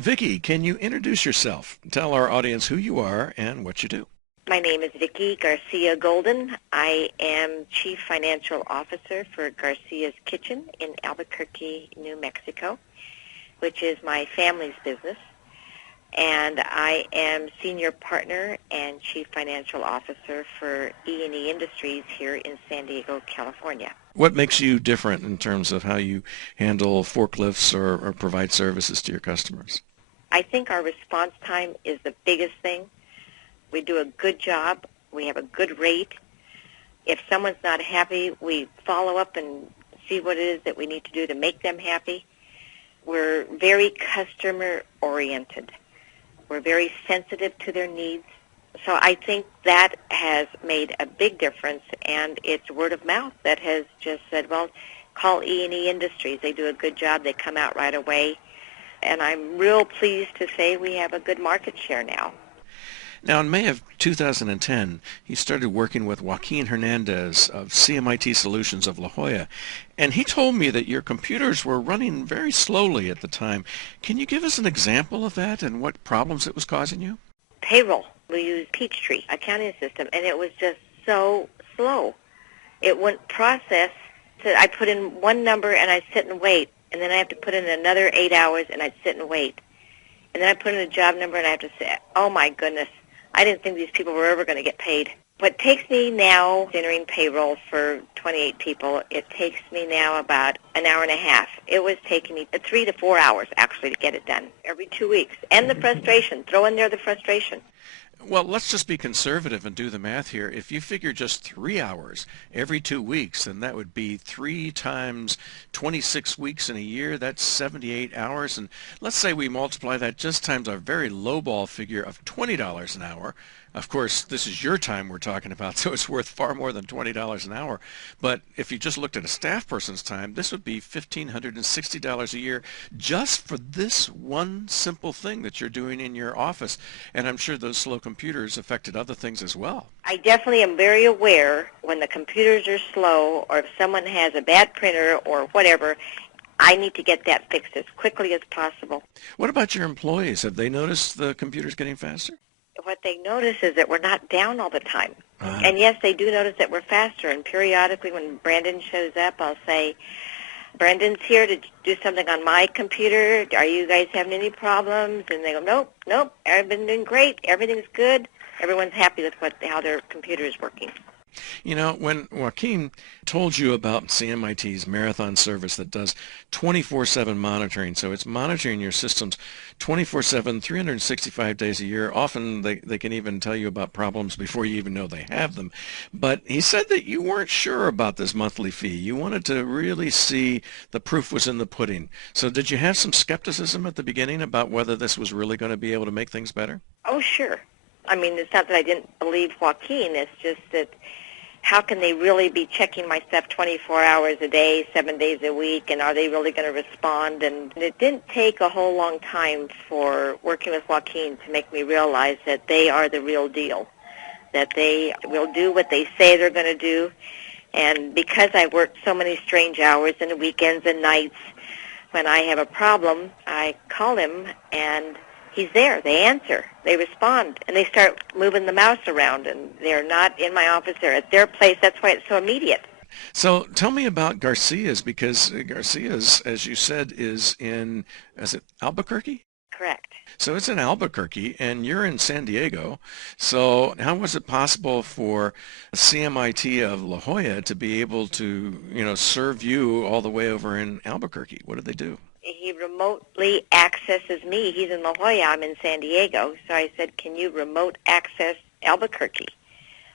Vickie, can you introduce yourself? Tell our audience who you are and what you do. My name is Vickie Garcia Golden. I am Chief Financial Officer for Garcia's Kitchen in Albuquerque, New Mexico, which is my family's business. And I am Senior Partner and Chief Financial Officer for E&E Industries here in San Diego, California. What makes you different in terms of how you handle forklifts or provide services to your customers? I think our response time is the biggest thing. We do a good job. We have a good rate. If someone's not happy, we follow up and see what it is that we need to do to make them happy. We're very customer-oriented. We're very sensitive to their needs. So I think that has made a big difference, and it's word of mouth that has just said, well, call E&E Industries. They do a good job. They come out right away. And I'm real pleased to say we have a good market share now. Now, in May of 2010, he started working with Joaquin Hernandez of CMIT Solutions of La Jolla, and he told me that your computers were running very slowly at the time. Can you give us an example of that and what problems it was causing you? Payroll. We use Peachtree accounting system, and it was just so slow. It wouldn't process. So I put in one number, and I'd sit and wait, and then I have to put in another 8 hours, and I'd sit and wait. And then I put in a job number, and I have to say, oh, my goodness. I didn't think these people were ever going to get paid. What takes me now, entering payroll for 28 people, it takes me now about an hour and a half. It was taking me 3 to 4 hours, actually, to get it done every 2 weeks. And the frustration. Throw in there the frustration. Well, let's just be conservative and do the math here. If you figure just 3 hours every 2 weeks, then that would be 3 times 26 weeks in a year. That's 78 hours. And let's say we multiply that just times our very lowball figure of $20 an hour. Of course, this is your time we're talking about, so it's worth far more than $20 an hour. But if you just looked at a staff person's time, this would be $1,560 a year just for this one simple thing that you're doing in your office. And I'm sure those slow computers affected other things as well. I definitely am very aware when the computers are slow or if someone has a bad printer or whatever, I need to get that fixed as quickly as possible. What about your employees? Have they noticed the computers getting faster? What they notice is that we're not down all the time. And yes, they do notice that we're faster. And periodically when Brandon shows up, I'll say, Brandon's here to do something on my computer. Are you guys having any problems? And they go, nope, everything's doing great. Everything's good. Everyone's happy with how their computer is working. You know, when Joaquin told you about CMIT's marathon service that does 24/7 monitoring, so it's monitoring your systems 24/7, 365 days a year. Often they can even tell you about problems before you even know they have them. But he said that you weren't sure about this monthly fee. You wanted to really see the proof was in the pudding. So did you have some skepticism at the beginning about whether this was really going to be able to make things better? Oh, sure. I mean, it's not that I didn't believe Joaquin. It's just that how can they really be checking my stuff 24 hours a day, 7 days a week, and are they really going to respond? And it didn't take a whole long time for working with Joaquin to make me realize that they are the real deal, that they will do what they say they're going to do. And because I work so many strange hours and weekends and nights, when I have a problem, I call him and he's there. They answer. They respond. And they start moving the mouse around. And they're not in my office. They're at their place. That's why it's so immediate. So tell me about Garcias, because Garcias, as you said, is it Albuquerque? Correct. So it's in Albuquerque, and you're in San Diego. So how was it possible for CMIT of La Jolla to be able to, serve you all the way over in Albuquerque? What did they do? He remotely accesses me. He's in La Jolla. I'm in San Diego. So I said, can you remote access Albuquerque?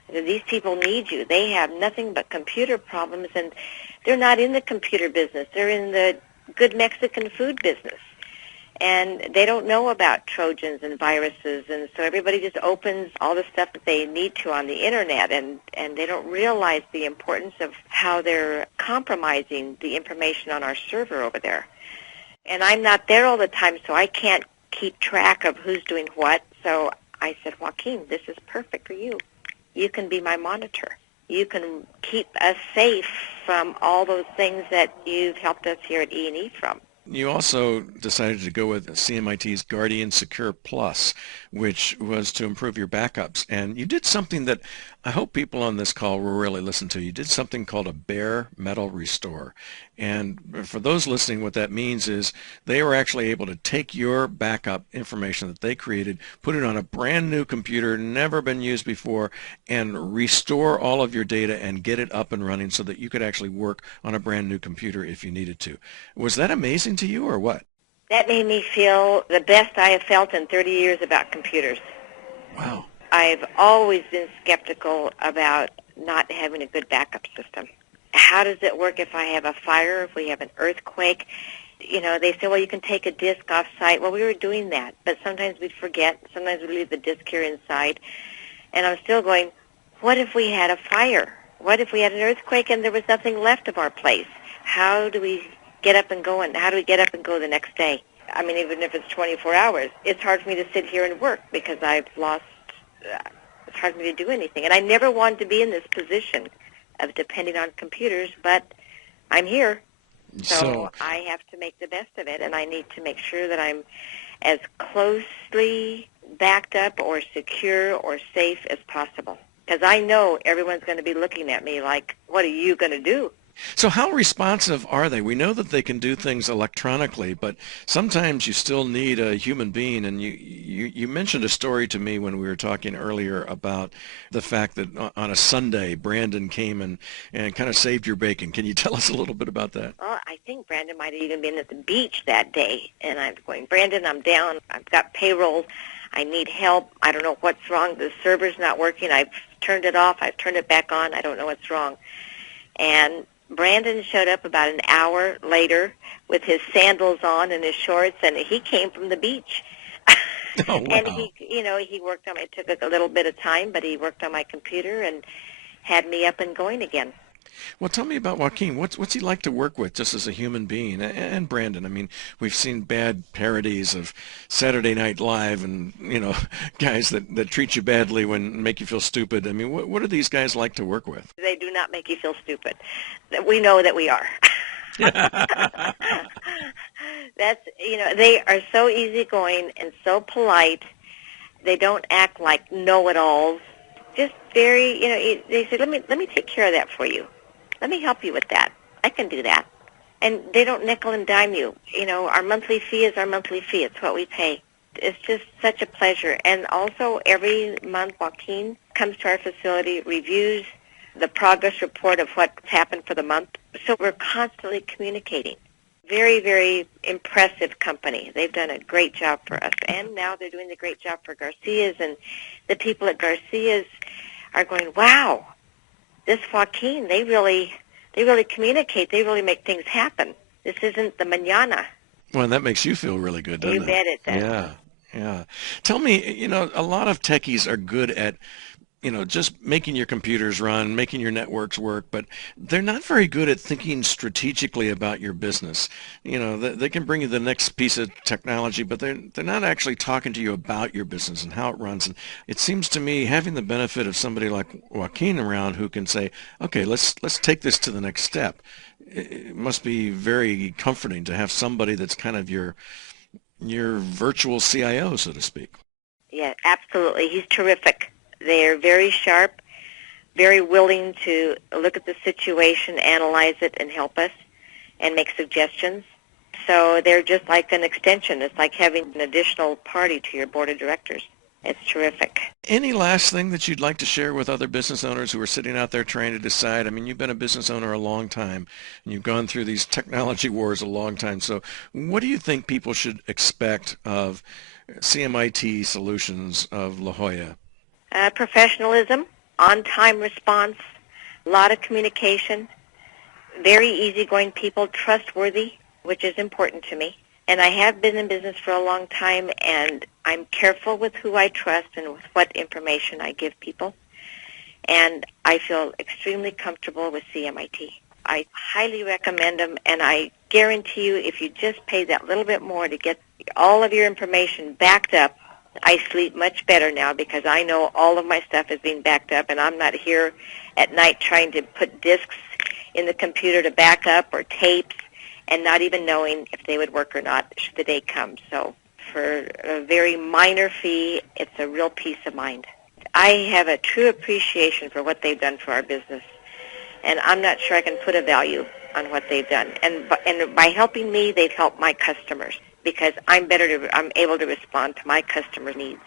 I said, these people need you. They have nothing but computer problems, and they're not in the computer business. They're in the good Mexican food business. And they don't know about Trojans and viruses, and so everybody just opens all the stuff that they need to on the Internet, and they don't realize the importance of how they're compromising the information on our server over there. And I'm not there all the time, so I can't keep track of who's doing what. So I said, Joaquin, this is perfect for you. You can be my monitor. You can keep us safe from all those things that you've helped us here at E&E from. You also decided to go with CMIT's Guardian Secure Plus, which was to improve your backups. And you did something that I hope people on this call will really listen to. You did something called a bare metal restore. And for those listening, what that means is they were actually able to take your backup information that they created, put it on a brand new computer, never been used before, and restore all of your data and get it up and running so that you could actually work on a brand new computer if you needed to. Was that amazing to you or what? That made me feel the best I have felt in 30 years about computers. Wow. I've always been skeptical about not having a good backup system. How does it work if I have a fire, if we have an earthquake? You know, they say, well, you can take a disk off site. Well, we were doing that, but sometimes we'd forget. Sometimes we'd leave the disk here inside. And I'm still going, what if we had a fire? What if we had an earthquake and there was nothing left of our place? How do we get up and go, and how do we get up and go the next day? I mean, even if it's 24 hours, it's hard for me to sit here and work because I've lost, it's hard for me to do anything. And I never wanted to be in this position of depending on computers, but I'm here. So I have to make the best of it, and I need to make sure that I'm as closely backed up or secure or safe as possible. Because I know everyone's going to be looking at me like, what are you going to do? So how responsive are they? We know that they can do things electronically, but sometimes you still need a human being. And you mentioned a story to me when we were talking earlier about the fact that on a Sunday, Brandon came and kind of saved your bacon. Can you tell us a little bit about that? Well, I think Brandon might have even been at the beach that day. And I'm going, Brandon, I'm down. I've got payroll. I need help. I don't know what's wrong. The server's not working. I've turned it off. I've turned it back on. I don't know what's wrong. And Brandon showed up about an hour later with his sandals on and his shorts, and he came from the beach. Oh, wow. And he worked on it. It took a little bit of time, but he worked on my computer and had me up and going again. Well, tell me about Joaquin. What's he like to work with just as a human being? And Brandon, I mean, we've seen bad parodies of Saturday Night Live and, guys that treat you badly and make you feel stupid. I mean, what are these guys like to work with? They do not make you feel stupid. We know that we are. They are so easygoing and so polite. They don't act like know-it-alls. Just very, they say, let me take care of that for you. Let me help you with that. I can do that. And they don't nickel and dime you. Our monthly fee is our monthly fee. It's what we pay. It's just such a pleasure. And also every month Joaquin comes to our facility, reviews the progress report of what's happened for the month. So we're constantly communicating. Very, very impressive company. They've done a great job for us. And now they're doing a great job for Garcias. And the people at Garcias are going, wow, this Joaquin, they really communicate. They really make things happen. This isn't the mañana. Well, that makes you feel really good, doesn't it? You bet it does. Yeah, yeah. Tell me, a lot of techies are good at, just making your computers run, making your networks work, but they're not very good at thinking strategically about your business. They can bring you the next piece of technology, but they're not actually talking to you about your business and how it runs. And it seems to me having the benefit of somebody like Joaquin around who can say, okay, let's take this to the next step. It must be very comforting to have somebody that's kind of your virtual CIO, so to speak. Yeah, absolutely. He's terrific. They're very sharp, very willing to look at the situation, analyze it, and help us and make suggestions. So they're just like an extension. It's like having an additional party to your board of directors. It's terrific. Any last thing that you'd like to share with other business owners who are sitting out there trying to decide? I mean, you've been a business owner a long time, and you've gone through these technology wars a long time. So what do you think people should expect of CMIT Solutions of La Jolla? Professionalism, on-time response, a lot of communication, very easygoing people, trustworthy, which is important to me. And I have been in business for a long time, and I'm careful with who I trust and with what information I give people. And I feel extremely comfortable with CMIT. I highly recommend them, and I guarantee you if you just pay that little bit more to get all of your information backed up, I sleep much better now because I know all of my stuff is being backed up, and I'm not here at night trying to put disks in the computer to back up or tapes. and not even knowing if they would work or not should the day come. So for a very minor fee, it's a real peace of mind. I have a true appreciation for what they've done for our business, and I'm not sure I can put a value on what they've done. And by helping me, they've helped my customers because I'm able to respond to my customers' needs.